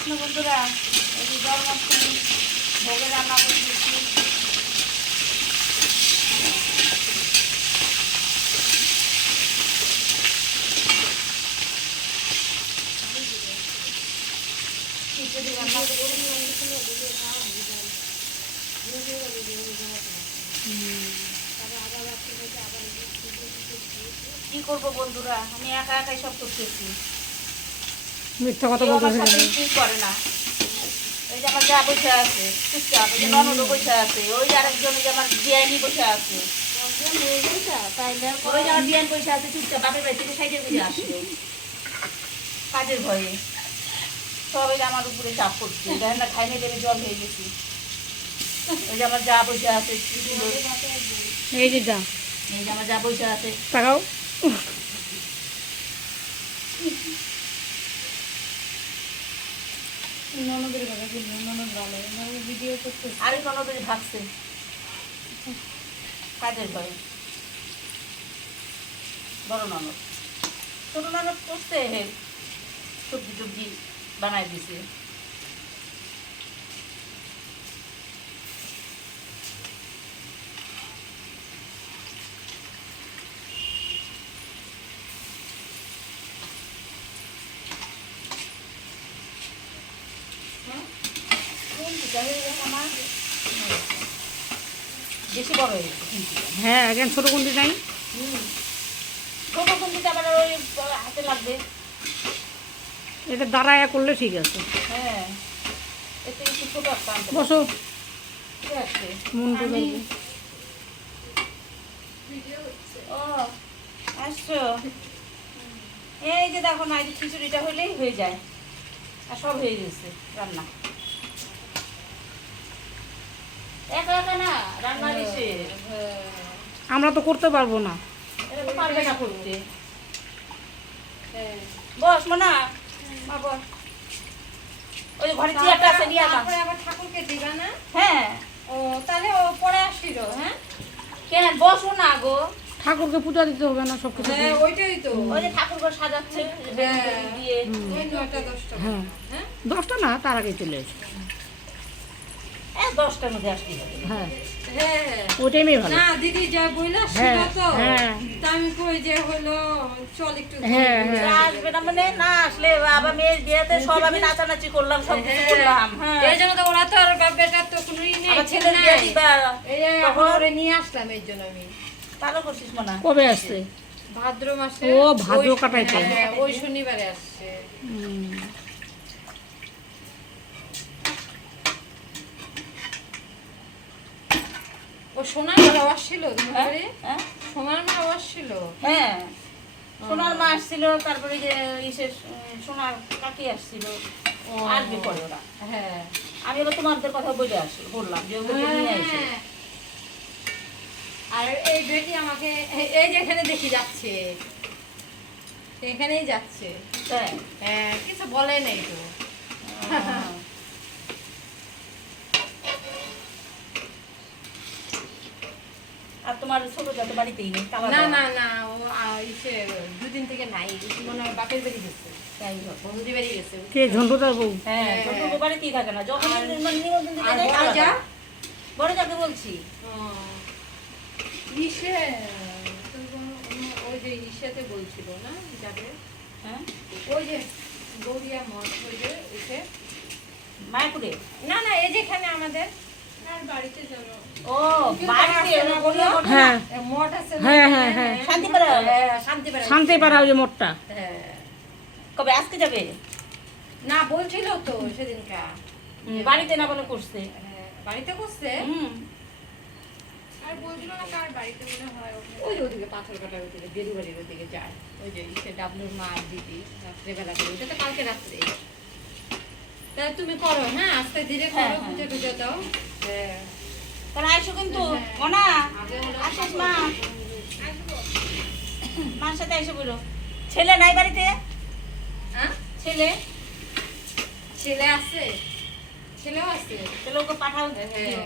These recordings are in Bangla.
কৃষ্ণ বন্ধুরা, এই জন্মাষ্টমী, ভোগে রান্না করে দিচ্ছি কি করব বন্ধুরা? আমি একা একাই সব করতেছি। মিথ্যা কথা বলতেছে করে না। এই যে আমার যা বসে আছে চুপচাপ এই যে ননদও বসে আছে ওই আরেকজন এই যে আমার বিয়ানি বসে আছে। ওই যে আমার বিয়ান বসে আছে চুপচাপ বাপের বাড়ি থেকে সাইডে কাজের ভয়ে। সবাই আমার উপরে চাপ দেখেন না খাইনে দেবে জল হয়ে গেছি। ওই যে আমার যা বসে আছে এই যে যা। এই যে আমার যা বসে আছে। তাকাও। ননদের কথা বলব ননদ ভালো ভিডিও করতে আরে ননদের ভাবছে কাজের ঘরে। বড় ননদ। ছোট ননদ করছে সবজি টবজি বানাই দিছে হ্যাঁ? কোন দিকটা হয়ে গেছে আমার? বেশি বড় হয়ে গেছে। হ্যাঁ এখন ছোট কুন্দি নাই। ছোট কিন্তু আবার ওই হাতে লাগবে। এটা দাঁড়ায়া করলে ঠিক আছে। হ্যাঁ এতে একটু ছোট একটা বসো। লাগবে। ও আসছো? এই যে দেখো না এই যে খিচুড়িটা হলেই হয়ে যায়। আর সব হয়ে গেছে রান্না। একা একা না আমরা তো করতে পারব না। পারবে না করতে। বস মনা। মা বস। ওই ঘরে চেয়ারটা আছে নিয়ে আসা আবার ঠাকুরকে দিবা না? হ্যাঁ। ও তাহলে ও পরে আসছিল হ্যাঁ? কেন বসো না গো? ঠাকুরকে পূজা দিতে হবে না সব কিছু হ্যাঁ ওইটাই তো। ওই যে ঠাকুর ঘর সাজাচ্ছে বেলুন দিয়ে। ওই নয়টা দশটা। হ্যাঁ। হ্যাঁ? না তার আগে চলে এসো। দশটার মধ্যে আসতে হবে হ্যাঁ। হ্যাঁ। ওই ভালো। না দিদি যা বইলা হ্যাঁ, তো। হ্যাঁ। আমি কই যে হলো চল একটু হ্যাঁ, ঘুরে হ্যাঁ। না আসবে না মানে না আসলে বাবা মেয়ের বিয়েতে সব আমি নাচানাচি করলাম সব কিছু করলাম। হ্যাঁ। এই জন্য তো ওরা তো আর বেটার তো কোনো ই নেই আবার ঠিক ছেলের বিয়ে দিবা এই ওরে নিয়ে আসলাম এই জন্য আমি। ভালো করছিস মনে কবে আসছে? ভাদ্র মাসে। ও, ভাদ্র কাটাইতে। হ্যাঁ, ওই শনিবারে আসছে। ও সোনার মালা আসছিল হ্যাঁ? হ্যাঁ? সোনার মালা আসছিল? হ্যাঁ। সোনার মা আসছিল তারপরে যে উম, সোনার কাকি আসছিল। আসবে পরে ওরা? হ্যাঁ। আমি এবার তোমাদের কথা বলে আসি বললাম যে ওদেরকে নিয়ে আসে হ্যাঁ। আর এই বেটি আমাকে এই- যে এখানে দেখি যাচ্ছে। এখানেই যাচ্ছে? হ্যাঁ কিছু বলে নাই তো। আর তোমার ছোট যাতে বাড়িতেই নেই না না না ও আ, দুদিন থেকে নাই মনে হয় বাপের বাড়ি গেছে। তাই বন্ধুদের বাড়ি গেছে। কে ঝন্টুদার বউ? হ্যাঁ হ্যাঁ। বাড়িতেই থাকে না যখন মানে নিমন্ত্রণ দিতে যায় বড় যা? বড় যাকে বলছি। ইসে তো কোনো- কোনো- ওই যে ইসেতে বলছিল না যাবে? হ্যাঁ? ওই যে গৌরিয়া মঠ ওই যে মায়াপুরে? না না এই যেখানে আমাদের। হ্যাঁ। হ্যাঁ? হ্যাঁ। শান্তিপাড়া? হ্যাঁ, শান্তি পাড়া ওই যে মোটটা হ্যাঁ। কবে? আজকে যাবে? না বলছিল তো সেদিনকা। বাড়িতে না বলে করছে? বাড়িতে করছে? আর বলছিল না কার বাড়িতে মনে হয় ওই যে ওদিকে পাথর কাটার ওদিকে দেরু বাড়ির ওদিকে যায়। ওই যে ইসে ডাবলুর মা আর দিদি রাত্রেবেলা করে। ওটা তো কালকে রাত্রে। তাহলে তুমি করো হ্যাঁ? আস্তে ধীরে করো। পুজো টুজো দাও। তাহলে আইসো কিন্তু। মনা আসিস মা। মার সাথে আইসো বলো। ছেলে নাই বাড়িতে? হ্যাঁ? ছেলে? ছেলে আছে। ছেলেও আছে। তাহলে ওকে পাঠাও। হ্যাঁ।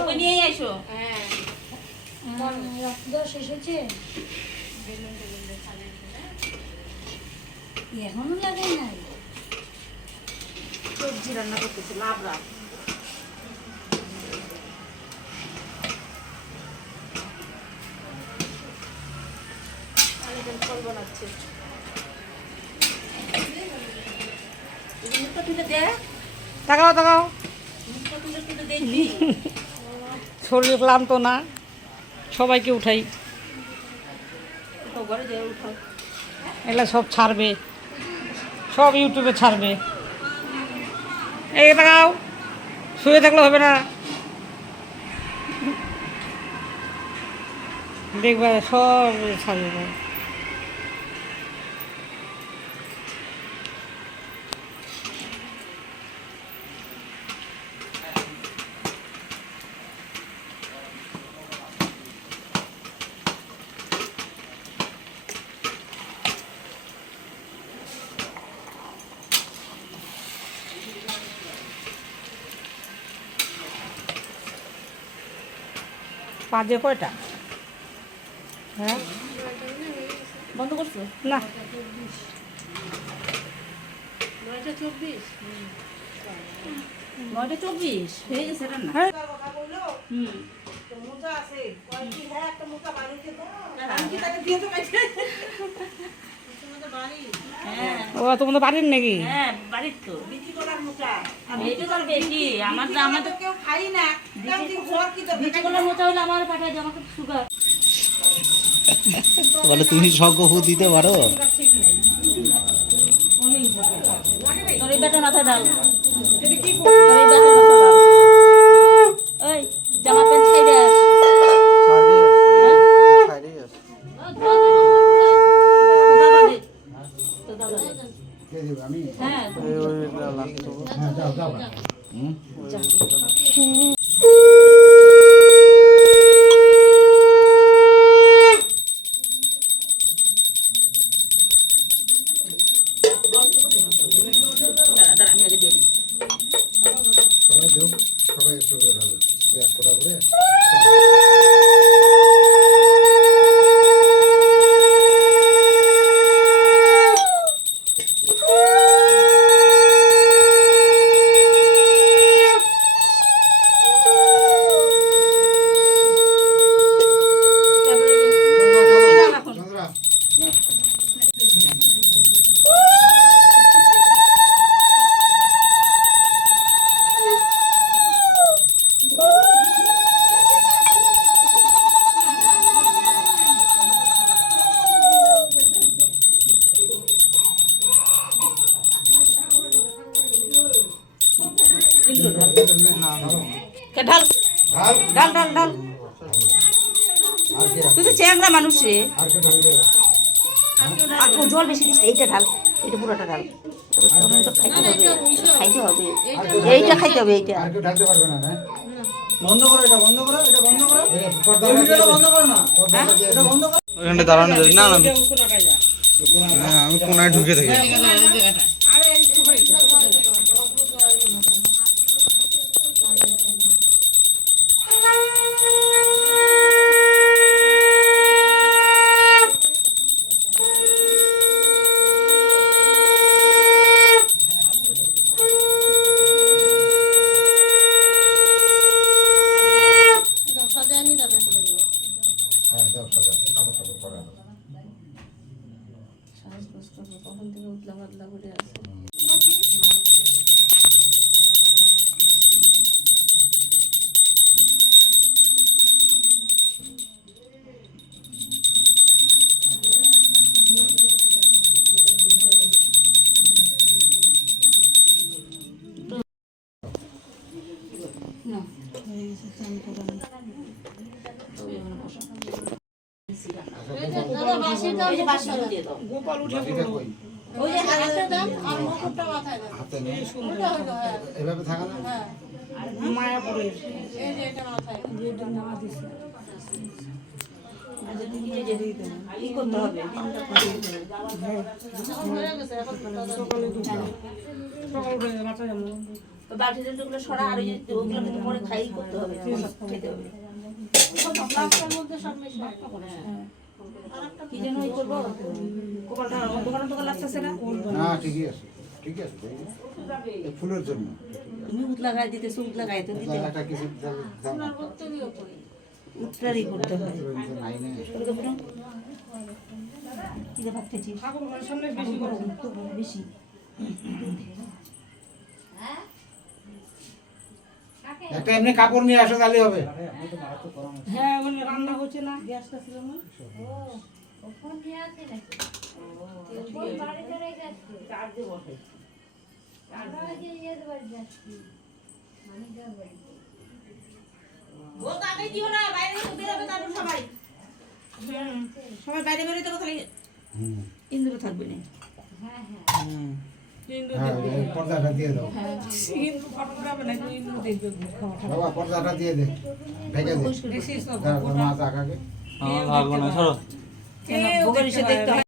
ওকে নিয়েই আইসো। হ্যাঁ। রক্তদান শেষ হয়েছে বেলুন টেলুন দিয়ে সাজিয়েছে না? এখনও লাগে নাই। বেশি রান্না করতেছে লাবড়া। আরেকজন বানাচ্ছে। মুখটা তুলে দে। তাকাও তাকাও। মুখটা তুলে তুলে দেখবি শরীর ক্লান্ত না? সবাইকে উঠাই। এগুলো সব ছাড়বে। সব ইউটিউবে ছাড়বে। এই তাকাও। শুয়ে থাকলে হবে না। দেখবে সব ছাড়বে। বাজে কয়টা? হ্যাঁ? বন্ধ করছ? না। নয়টা চব্বিশ। নয়টা চব্বিশ। হয়ে গেছে রান্না? হ্যাঁ। ও তোমাদের বাড়ির নাকি? হ্যাঁ বাড়ির তো। এইটা তো বেশি আমার আমার তো কেউ খাই না। বিচি কলার মোটা হলে আমার পাঠায় দিয়ে আমাকে সুগার। বলে তুমি শঙ্কফু দিতে পারো? তোর বেটা মাথা ডাল তোর বেটা মাথা ডাল ওই জামা করে চ্যাংরা মানুষ রে? জল বেশি দিস এইটা ঢাল এটা পুরোটা ঢাল। তবে তখন তো খাইতে হবে এইটা খাইতে হবে এইটা আর কেউ ঢালতে পারবে না না বন্ধ করো এটা বন্ধ করো এটা বন্ধ করো। এই পর্দাটা দিয়ে এটা বন্ধ করো না। এটা বন্ধ করো। ওখানে দাঁড়ানো যায়। না না হ্যাঁ আমি কোনায় ঢুকে থাকি। হ্যাঁ দাও কখন থেকে উতলা পাতলা করে এই যে বাসন দিয়ে দাও বাটিটা কই? ওই যে হাতে দাও হাতে এভাবে থাকা না মায়াপুরের। ই করতে হবে সকাল উঠে বাচ্চা জন্ম তো বালতি টালতিগুলো সরা আর ওগুলো কিন্তু পরে খাই করতে হবে খেতে হবে। কি যেন ওই করব কপালটা দোকানে দোকান লাগতেছে না না ঠিকই আছে। ঠিক আছে ফুলের জন্য। তুমি দিতে তো দিতে। একটা কিছু করতে হয়। কি ভাত খেয়েছিস বেশি। একটা এমনি কাপড় নিয়ে আসো তাহলে হবে। হ্যাঁ ওখানে রান্না হচ্ছে না। গ্যাসটা ছিল না। সবাই বাইরে বেরোতে ইন্দ্র থাকবে না। হ্যাঁ হ্যাঁ হ্যাঁ পর্দাটা দিয়ে দাও। খাওয়া বাবা পর্দাটা দিয়ে দে। ঢেকে দে। বেশি সব দাঁড়া, তোর মাছ আঁকাকে আমার লাগবে না ভোগের দেখতে হয়